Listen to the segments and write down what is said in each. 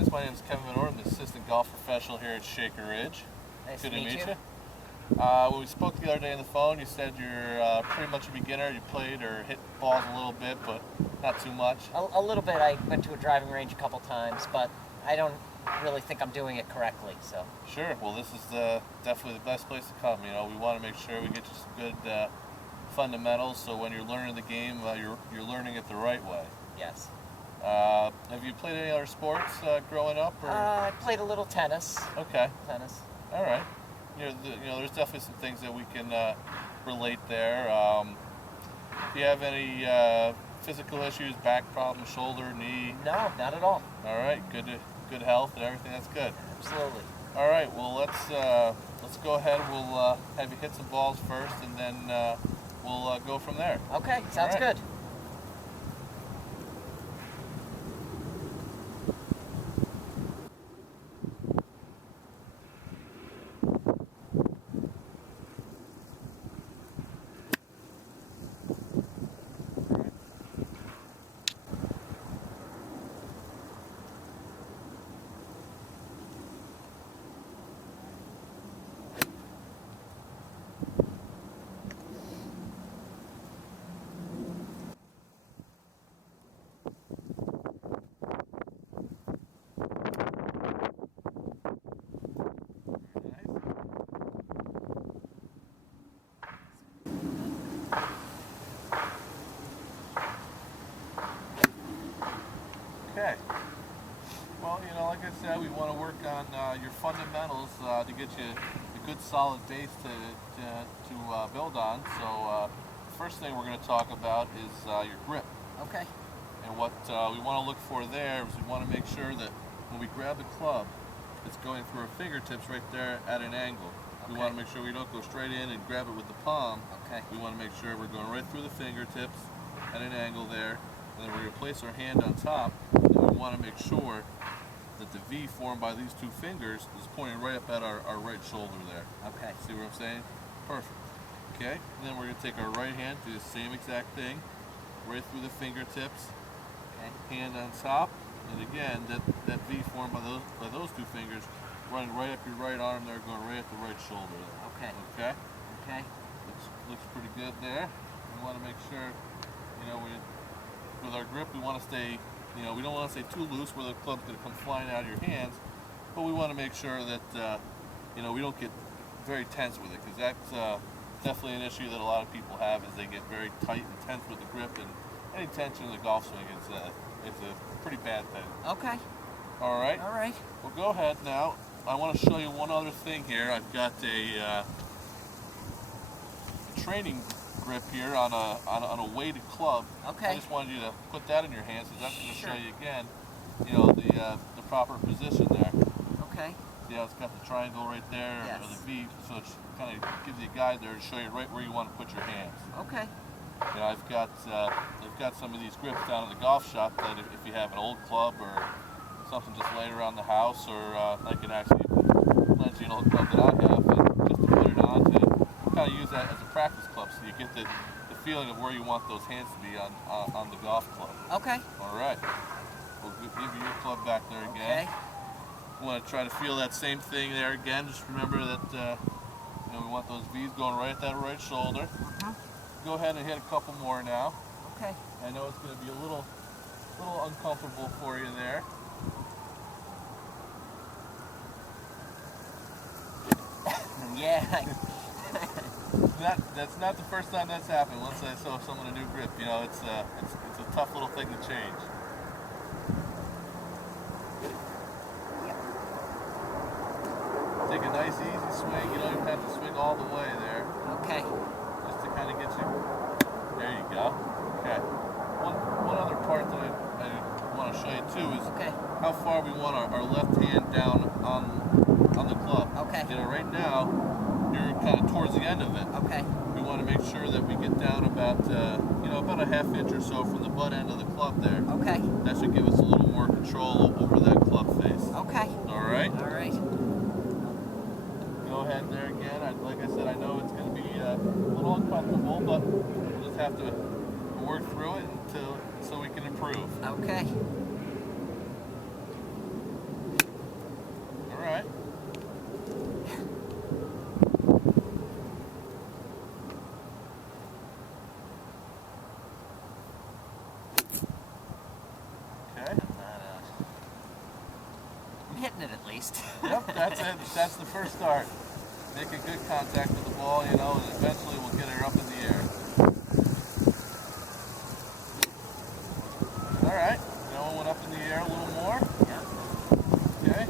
guys. My name is Kevin I'm the assistant golf professional here at Shaker Ridge. Nice Good to meet you. When we spoke the other day on the phone, you said you're pretty much a beginner. You played or hit balls a little bit, but not too much. A little bit. I went to a driving range a couple times, but I don't really think I'm doing it correctly. So. Sure. Well, this is definitely the best place to come. You know, we want to make sure we get you some good fundamentals, so when you're learning the game, you're learning it the right way. Yes. Have you played any other sports growing up? Or? I played a little tennis. Okay. Tennis. All right. You know, there's definitely some things that we can relate there. Do you have any physical issues, back problems, shoulder, knee? No, not at all. All right. Good health and everything. That's good. Absolutely. All right. Well, let's go ahead. We'll have you hit some balls first, and then we'll go from there. Okay. Sounds good. Okay. Well, you know, like I said, we want to work on your fundamentals to get you a good solid base to build on. So the first thing we're going to talk about is your grip. Okay. And what we want to look for there is we want to make sure that when we grab the club, it's going through our fingertips right there at an angle. Okay. We want to make sure we don't go straight in and grab it with the palm. Okay. We want to make sure we're going right through the fingertips at an angle there. And then we're going to place our hand on top, and we want to make sure that the V formed by these two fingers is pointing right up at our right shoulder there. Okay. See what I'm saying? Perfect. Okay, and then we're going to take our right hand, do the same exact thing, right through the fingertips, Okay. hand on top, and again, that V formed by those two fingers running right up your right arm there, going right at the right shoulder there. Okay. Okay? Okay. Looks pretty good there. We want to make sure, you know, with our grip, we want to stay, you know, we don't want to stay too loose where the club's going to come flying out of your hands, but we want to make sure that, you know, we don't get very tense with it, because that's definitely an issue that a lot of people have, is they get very tight and tense with the grip, and any tension in the golf swing is a pretty bad thing. Okay. All right? All right. Well, go ahead now. I want to show you one other thing here. I've got a training grip here on a weighted club. Okay. I just wanted you to put that in your hands, because that's going to Sure. show you again, you know, the proper position there. Okay. See how it's got the triangle right there, Yes. or the V, so it kind of gives you a guide there to show you right where you want to put your hands. Okay. You know, I've got some of these grips down at the golf shop that if you have an old club or something just laid around the house, or I can actually lend you an old club that I have, and just to put it on to kind of use that as a practice club, so you get the feeling of where you want those hands to be on the golf club. Okay. All right. We'll give you your club back there again. Okay. We want to try to feel that same thing there again. Just remember that you know, we want those V's going right at that right shoulder. Go ahead and hit a couple more now. Okay. I know it's going to be a little uncomfortable for you there. Yeah. That's not the first time that's happened. Once I saw someone a new grip, you know, it's a tough little thing to change. Take a nice easy swing. You don't even have to swing all the way there. Okay. Just to kind of get you. There you go. Okay. One other part that I want to show you too is how far we want our left hand down on the club. Okay. You know, right now you're kind of towards the end of it. Okay. We want to make sure that we get down about about a half inch or so from the butt end of the club there. Okay. That should give us a little more control over that club face. Okay. All right. All right. Go ahead there again. Like I said, I know it's going to be a little uncomfortable, but we'll just have to work through it so we can improve. Okay. hitting it at least. Yep, that's it. That's the first start. Make a good contact with the ball, you know, and eventually we'll get her up in the air. All right, that one went up in the air a little more. Yeah. Okay.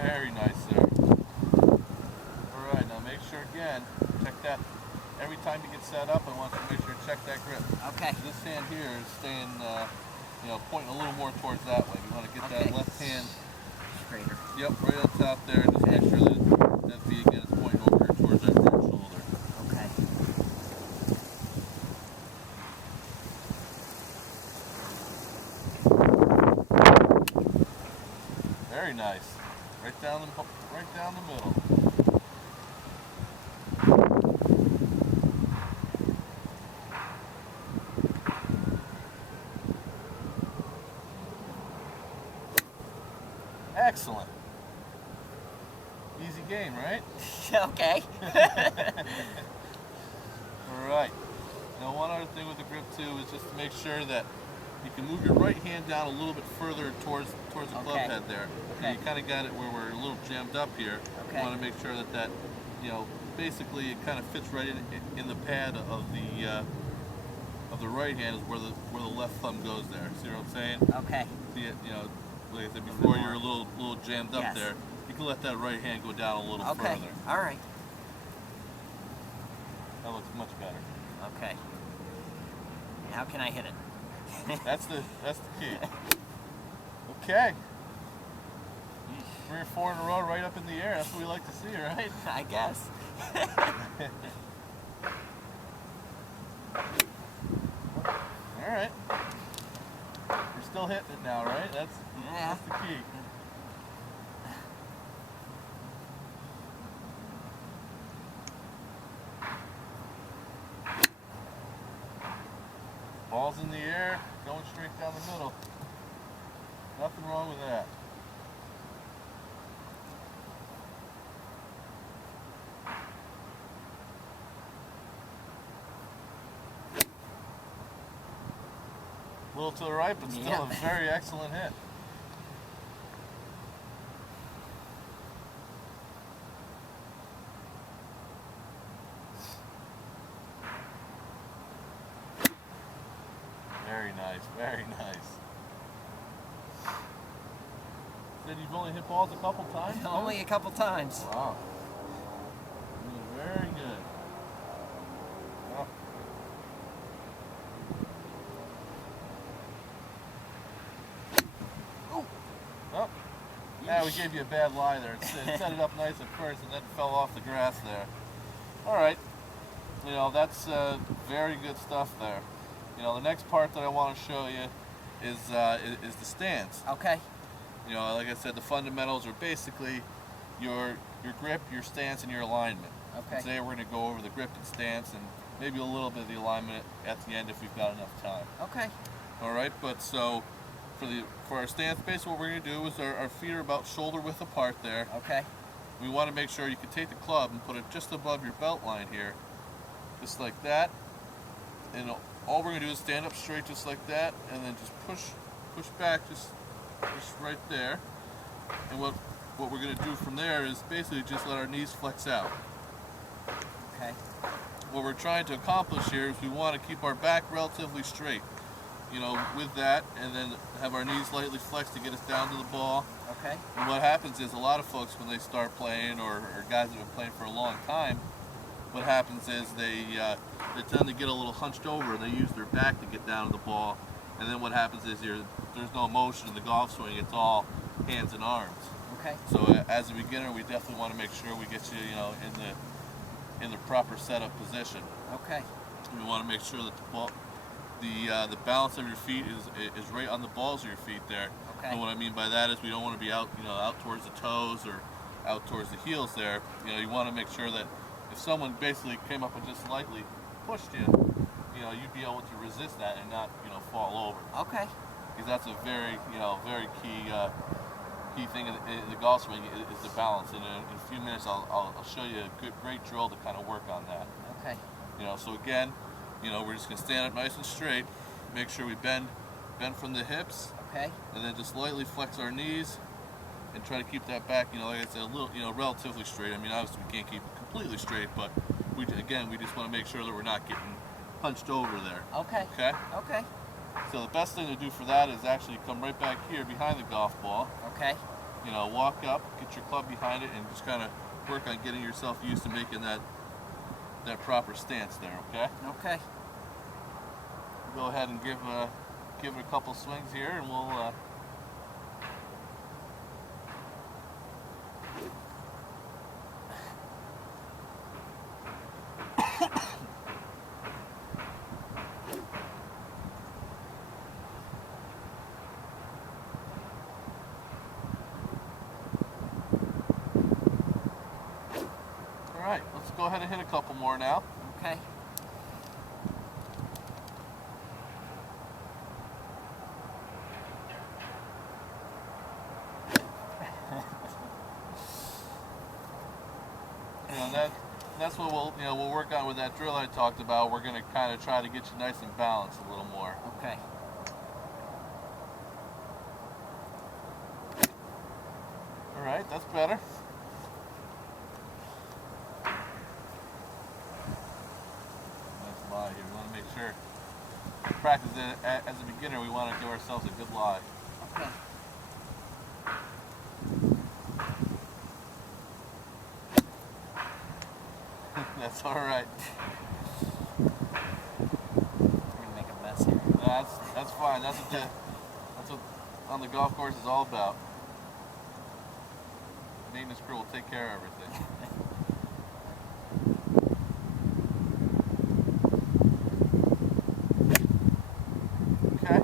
Very nice, sir. All right, now make sure again, check that. Every time you get set up, I want you to make sure to check that grip. Okay. This hand here is staying, you know, pointing a little more towards that way. You want to get that left hand straighter. Yep, right on top there. Just make sure that that V again is pointing over towards that right shoulder. Okay. Very nice. Right down the middle. Excellent. Easy game, right? Okay. All right. Now one other thing with the grip too is just to make sure that you can move your right hand down a little bit further towards the club head there. Okay. You kind of got it where we're a little jammed up here. Okay. You want to make sure that you know, basically it kind of fits right in the pad of the right hand is where the left thumb goes there. See what I'm saying? Okay. See it, you know, like I said before, you're a little jammed up there. You can let that right hand go down a little further. All right. That looks much better. Okay. And how can I hit it? That's the key. Okay. 3 or 4 in a row right up in the air. That's what we like to see, right? I guess. All right. You're still hitting it now, right? That's the key. Ball's in the air, going straight down the middle. Nothing wrong with that. A little to the right, but still a very excellent hit. Very nice, very nice. Said you've only hit balls a couple times? Only a couple times. Wow. Very good. Oh. Oh. Yeah, we gave you a bad lie there. It set it up nice at first and then it fell off the grass there. All right. You know, that's very good stuff there. You know, the next part that I want to show you is the stance. Okay. You know, like I said, the fundamentals are basically your grip, your stance, and your alignment. Okay. And today we're going to go over the grip and stance and maybe a little bit of the alignment at the end if we've got enough time. Okay. All right, but so for our stance, basically what we're going to do is our feet are about shoulder width apart there. Okay. We want to make sure you can take the club and put it just above your belt line here, just like that. And all we're going to do is stand up straight just like that, and then just push back just right there. And what we're going to do from there is basically just let our knees flex out. Okay. What we're trying to accomplish here is we want to keep our back relatively straight, you know, with that, and then have our knees lightly flexed to get us down to the ball. Okay. And what happens is a lot of folks when they start playing, or guys that have been playing for a long time, what happens is they tend to get a little hunched over and they use their back to get down to the ball, and then what happens is there's no motion in the golf swing, it's all hands and arms. Okay. So as a beginner, we definitely want to make sure we get you, you know, in the proper setup position. Okay. We want to make sure that the balance of your feet is right on the balls of your feet there. Okay. And what I mean by that is we don't want to be out, you know, out towards the toes or out towards the heels there. You know, you want to make sure that if someone basically came up and just slightly pushed you, you know, you'd be able to resist that and not, you know, fall over. Okay. Because that's a very, you know, very key thing in the golf swing is the balance. And in a few minutes, I'll show you a great drill to kind of work on that. Okay. You know, so again, you know, we're just gonna stand up nice and straight. Make sure we bend from the hips. Okay. And then just lightly flex our knees and try to keep that back, you know, like I said, a little, you know, relatively straight. I mean, obviously we can't keep it completely straight, but we just want to make sure that we're not getting hunched over there. Okay. Okay? Okay. So the best thing to do for that is actually come right back here behind the golf ball. Okay. You know, walk up, get your club behind it, and just kind of work on getting yourself used to making that proper stance there, okay? Okay. Go ahead and give it a couple swings here, and we'll all right, let's go ahead and hit a couple more now. Okay. You know, that's what we'll work on with that drill I talked about. We're gonna kind of try to get you nice and balanced a little more. Okay. All right, that's better. Nice lie here. We want to make sure. Practice it as a beginner. We want to give ourselves a good lie. Okay. That's all right. We're gonna make a mess here. No, that's fine. That's what on the golf course is all about. The maintenance crew will take care of everything. Okay.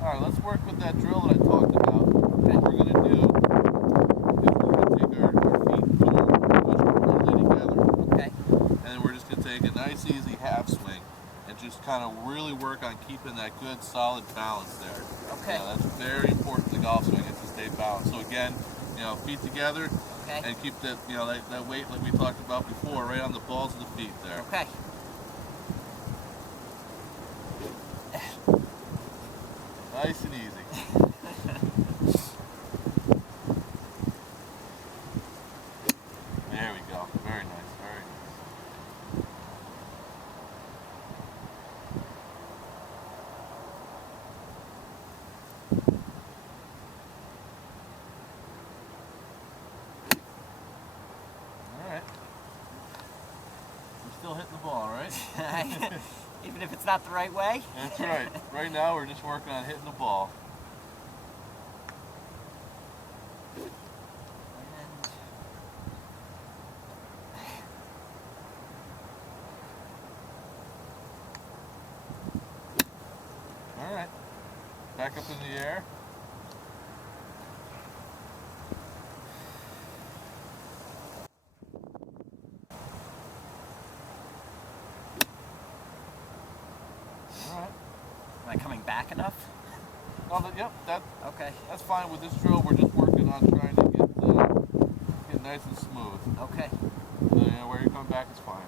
All right. Let's work with that drill that I talked about. What we're gonna do is we're gonna take our feet, put them firmly together. Okay. And then we're just going to take a nice easy half swing and just kind of really work on keeping that good solid balance there. Okay. You know, that's very important to golf swing, is to stay balanced. So again, you know, feet together. Okay. And keep that, you know, that weight like we talked about before right on the balls of the feet there. Okay. Nice and easy. There we go. Very nice. Very nice. All right. We're still hitting the ball, right? Even if it's not the right way? That's right. Right now we're just working on hitting the ball. All right. Back up in the air. All right. Am I coming back enough? Oh, yep. Okay. That's fine with this drill. We're just working on trying to get nice and smooth. Okay. So, you know, where you come back is fine.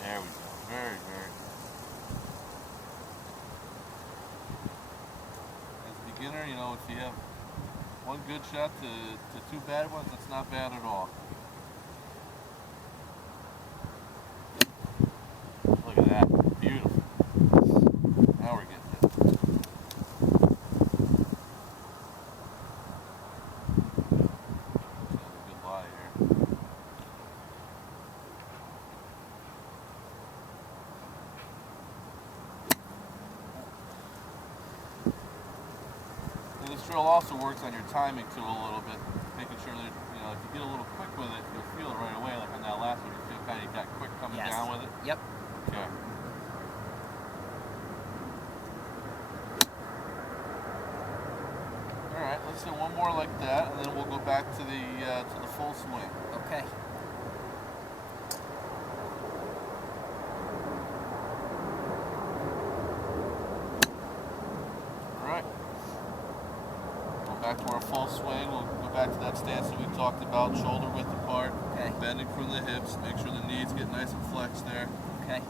There we go. Very, very good. As a beginner, you know, if you have one good shot to two bad ones, that's not bad at all. Look at that. Beautiful. Now we're getting it. That's a good lie here. And this drill also works on your timing too a little bit, making sure that, you know, if you get a little quick with it, you'll feel it right away. Like on that last one, you feel kind of got quick coming Yes. down with it. Yep. Okay. let's say one more like that, and then we'll go back to the full swing. Okay. All right. Go back to our full swing. We'll go back to that stance that we talked about, shoulder width apart, Okay. bending from the hips. Make sure the knees get nice and flexed there. Okay.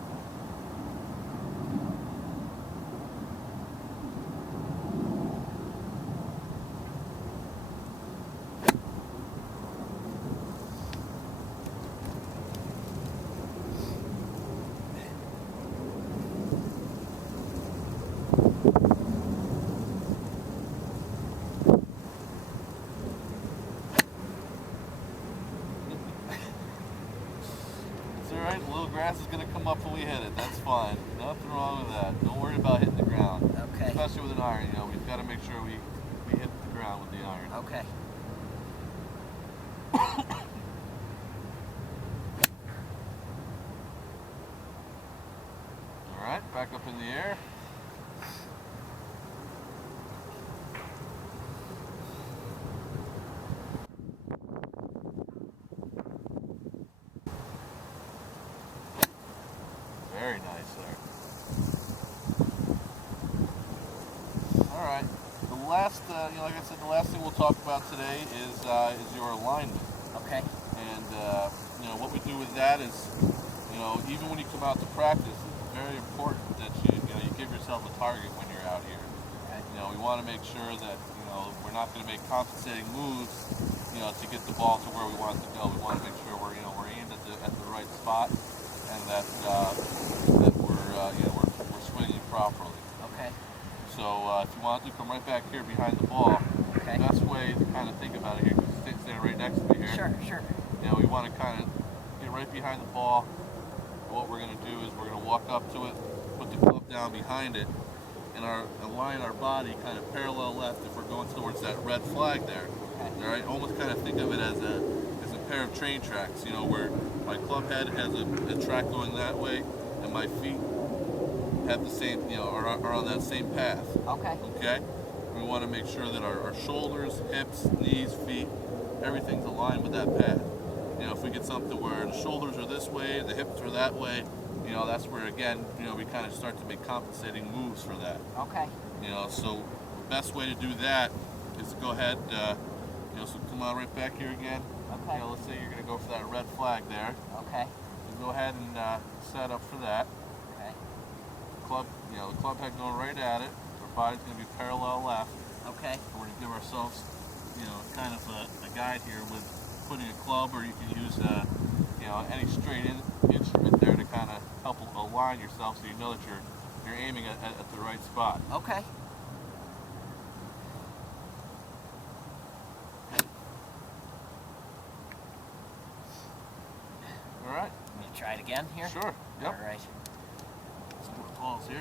It's all right. A little grass is going to come up when we hit it. That's fine. Nothing wrong with that. Don't worry about hitting the ground. Okay. Especially with an iron, we've got to make sure we hit the ground with the iron. Okay. All right, back up in the air. Very nice there. All right. The last, like I said, the last thing we'll talk about today is your alignment. Okay. And what we do with that is, even when you come out to practice, it's very important that you give yourself a target when you're out here. Okay. We want to make sure that we're not going to make compensating moves, to get the ball to where we want it to go. We want to make sure we're aimed at the right spot, and that we're swinging properly. Okay. So if you want to come right back here behind the ball, Okay. the best way to kind of think about it here, because it's standing right next to me here. Sure, sure. We want to kind of get right behind the ball. What we're going to do is we're going to walk up to it, put the club down behind it, and align our body kind of parallel left if we're going towards that red flag there. Okay. All right, almost kind of think of it as a pair of train tracks. Where my club head has a track going that way, and my feet have the same, are on that same path. Okay. Okay. We want to make sure that our shoulders, hips, knees, feet, everything's aligned with that path. If we get something where the shoulders are this way, the hips are that way, that's where again, we kind of start to make compensating moves for that. Okay. So the best way to do that is to go ahead, so come on right back here again. Okay. Let's say you're going to go for that red flag there. Okay. You go ahead and set up for that. Okay. Club, the club head going right at it. Our body's going to be parallel left. Okay. And we're going to give ourselves, kind of a guide here with putting a club, or you can use, any straight instrument there to kind of help align yourself so you know that you're aiming at the right spot. Okay. All right. Let me try it again here. Sure. Yep. All right. Some more balls here.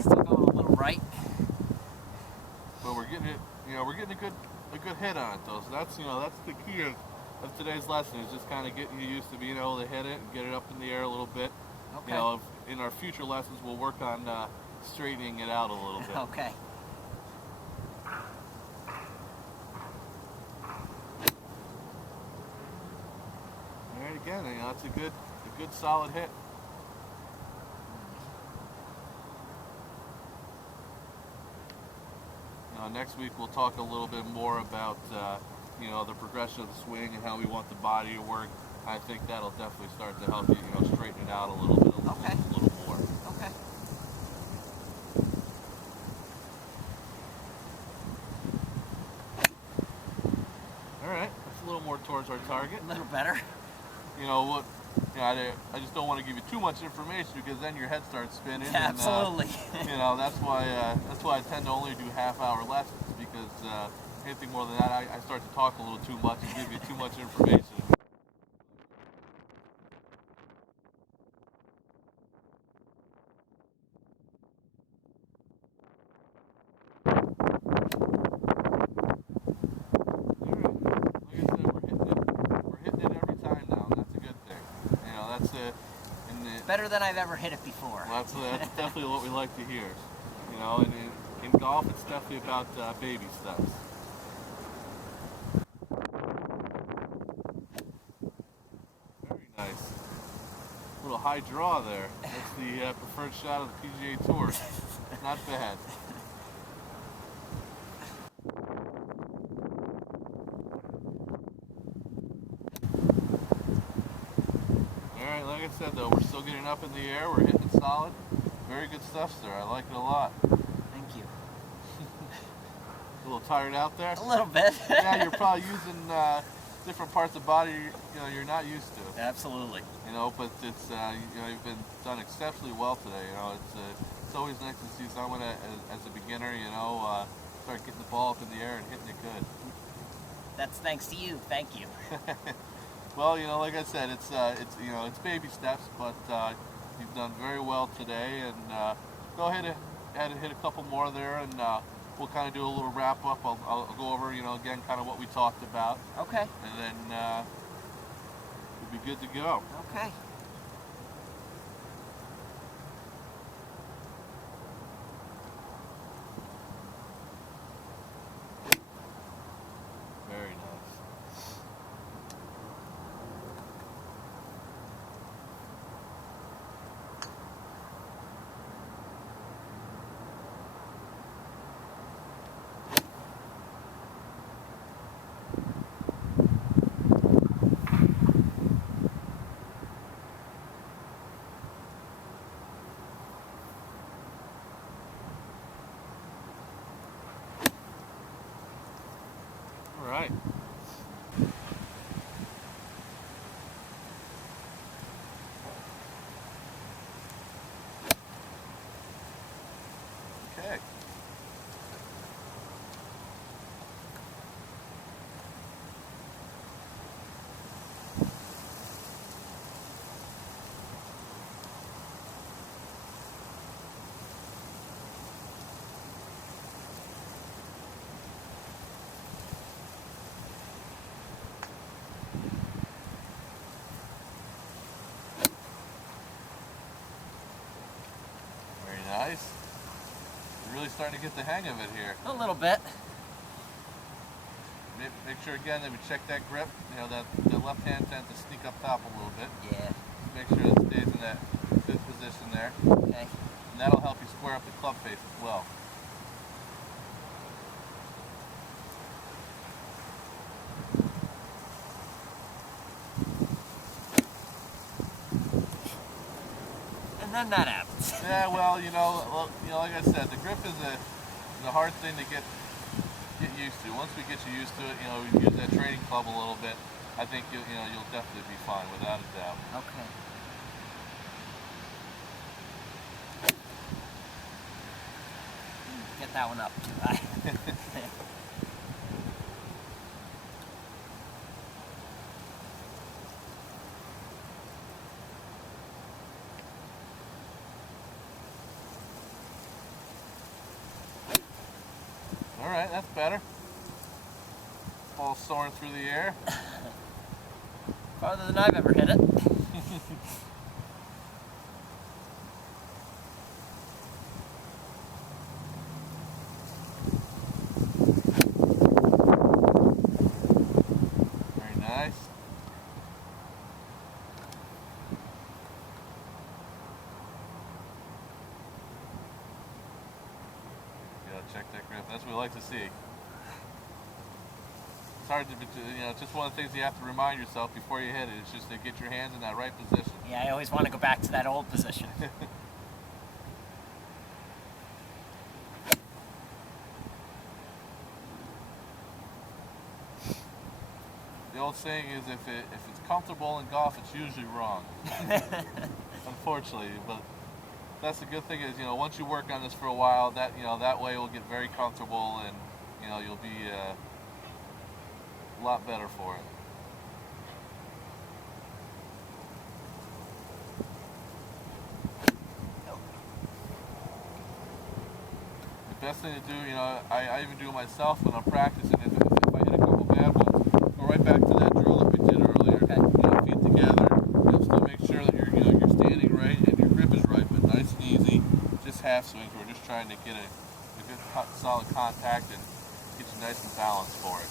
Still going a little right. But we're getting it. We're getting a good hit on it though. So that's that's the key of today's lesson, is just kind of getting you used to being able to hit it and get it up in the air a little bit. Okay. In our future lessons, we'll work on straightening it out a little bit. Okay. All right, again, it's a good solid hit. Next week we'll talk a little bit more about the progression of the swing and how we want the body to work. I think that'll definitely start to help you, straighten it out a little bit, Okay. a little more. Okay. All right, that's a little more towards our target. A little better. I just don't want to give you too much information, because then your head starts spinning. Absolutely. And, that's why I tend to only do half-hour lessons, because anything more than that, I start to talk a little too much and give you too much information. Better than I've ever hit it before. Well, that's definitely what we like to hear. You know, and in golf, it's definitely about baby steps. Very nice. Little high draw there. That's the preferred shot of the PGA Tour. Not bad. Alright, like I said though, we're still getting up in the air, we're hitting it solid. Very good stuff, sir. I like it a lot. Thank you. A little tired out there? A little bit. Yeah, you're probably using different parts of the body you're not used to. Absolutely. You know, but it's you've been done exceptionally well today. You know, it's always nice to see someone as a beginner, start getting the ball up in the air and hitting it good. That's thanks to you. Thank you. Well, like I said, it's baby steps, but you've done very well today, and go ahead and hit a couple more there, and we'll kind of do a little wrap up. I'll go over, again, kind of what we talked about. Okay. And then we'll be good to go. Okay. Very nice. All right. Okay. Very nice. You're really starting to get the hang of it here. A little bit. Make sure again that we check that grip. That the left hand tends to sneak up top a little bit. Yeah. Make sure it stays in that good position there. Okay. And that'll help you square up the club face as well. And then that happens. Yeah, well, like I said, the grip is a hard thing to get used to. Once we get you used to it, we use that training club a little bit. I think you'll definitely be fine, without a doubt. Okay. Get that one up too high. All right, that's better. Ball soaring through the air. Farther than I've ever hit it. Very nice. Check that grip. That's what we like to see. It's hard to, just one of the things you have to remind yourself before you hit it. It's just to get your hands in that right position. Yeah, I always want to go back to that old position. The old saying is, if it's comfortable in golf, it's usually wrong. Unfortunately, but that's the good thing is, once you work on this for a while, that way it will get very comfortable, and you'll be a lot better for it. The best thing to do, I even do it myself when I'm practicing, is if I hit a couple bad ones, go right back to that drill that we did earlier. Okay. Feet together. Still make sure that you're standing right. half swings. We're just trying to get a good solid contact and get you nice and balanced for it.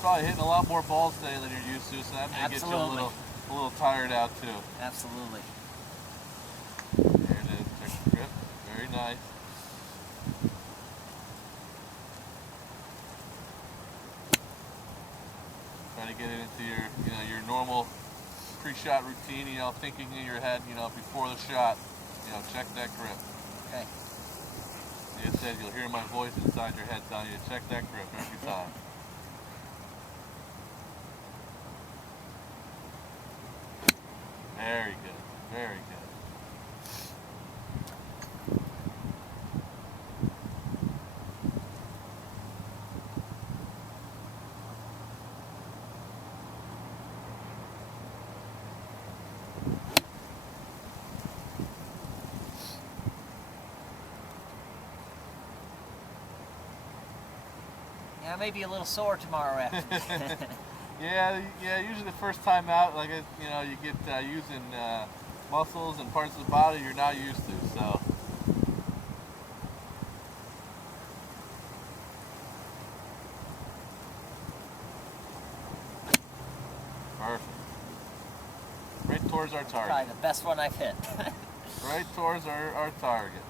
Probably hitting a lot more balls today than you're used to, so that may get you a little tired out too. Absolutely. There it is. Check the grip. Very nice. Try to get it into your normal pre-shot routine. Thinking in your head, before the shot. Check that grip. Okay. Like I said, you'll hear my voice inside your head telling you to check that grip every time. Very good, very good. Yeah, maybe a little sore tomorrow after. Yeah, usually the first time out, you get using muscles and parts of the body you're not used to, so. Perfect. Right towards our target. Probably the best one I've hit. Right towards our target.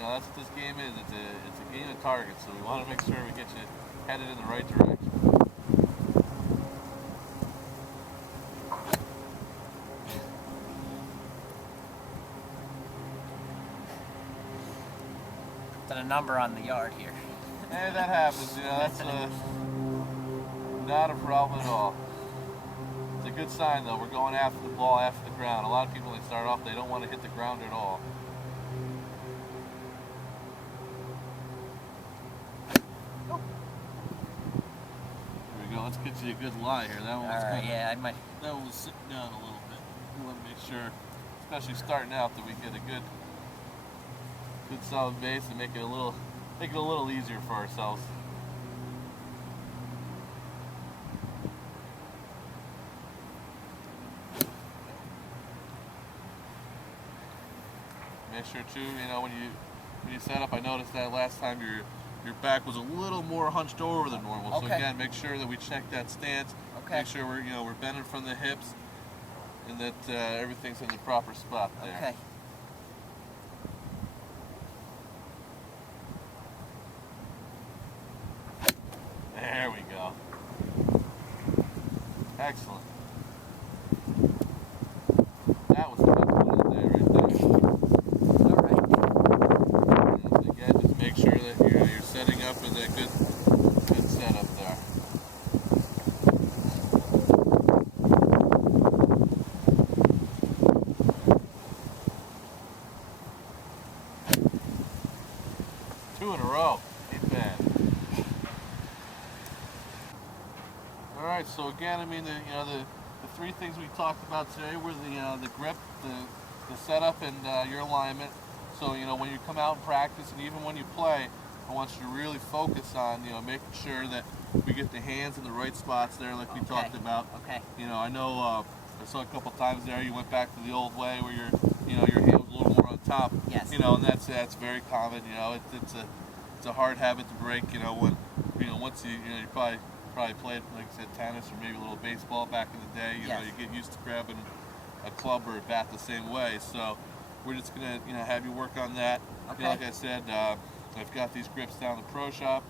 That's what this game is. It's a game of targets, so we want to make sure we get you headed in the right direction. Put a number on the yard here. Hey, that happens. That's not a problem at all. It's a good sign, though. We're going after the ball, after the ground. A lot of people, when they start off, they don't want to hit the ground at all. Let's get you a good lie here. That one was that one was sitting down a little bit. We want to make sure, especially starting out, that we get a good solid base and make it a little easier for ourselves. Make sure too, when you set up, I noticed that last time your back was a little more hunched over than normal. Okay. So again, make sure that we check that stance. Okay. Make sure we're bending from the hips, and that everything's in the proper spot there. Okay. There we go. Excellent. That was the best one of the day right there. All right. And again, just make sure that you're setting up in a good setup there. Two in a row. Ain't bad. All right. So again, the three things we talked about today were the grip, the setup, and your alignment. So when you come out and practice, and even when you play, I want you to really focus on making sure that we get the hands in the right spots there, like we talked about. Okay. I know I saw a couple times there you went back to the old way where your hand was a little more on top. Yes. And that's very common. It's a hard habit to break. When once you probably played, like I said, tennis or maybe a little baseball back in the day. Yes. You get used to grabbing a club or a bat the same way. So we're just gonna have you work on that. Okay. Like I said, I've got these grips down in the pro shop.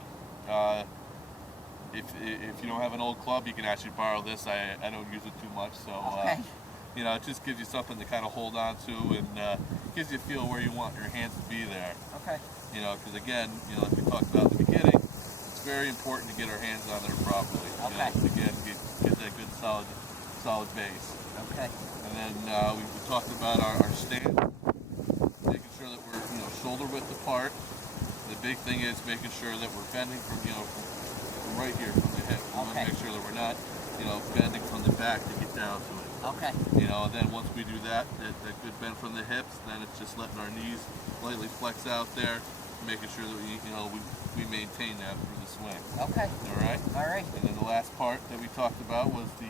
If you don't have an old club, you can actually borrow this. I don't use it too much, so Okay. it just gives you something to kind of hold on to and gives you a feel where you want your hands to be there. Okay. You know, because again, you know, like we talked about at the beginning, it's very important to get our hands on there properly. Okay. You know, again, get that good solid base. Okay. And then we talked about our stance, making sure that we're, you know, shoulder width apart. The big thing is making sure that we're bending from, you know, from right here, from the hip. We want to make sure that we're not, you know, bending from the back to get down to it. Okay. You know, and then once we do that good bend from the hips, then it's just letting our knees lightly flex out there, making sure that we maintain that through the swing. Okay. All right. All right. And then the last part that we talked about was the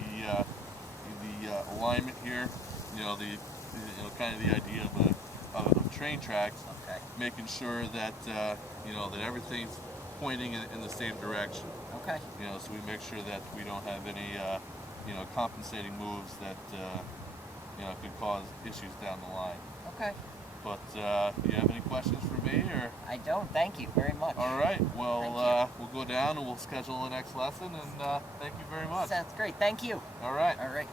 alignment here. You know, kind of the idea of train tracks. Okay. Making sure that that everything's pointing in the same direction. Okay. You know, so we make sure that we don't have any compensating moves that could cause issues down the line. Okay. But do you have any questions for me, or? I don't. Thank you very much. All right. Well, Thank we'll go down and we'll schedule the next lesson. And thank you very much. Sounds great. Thank you. All right. All right.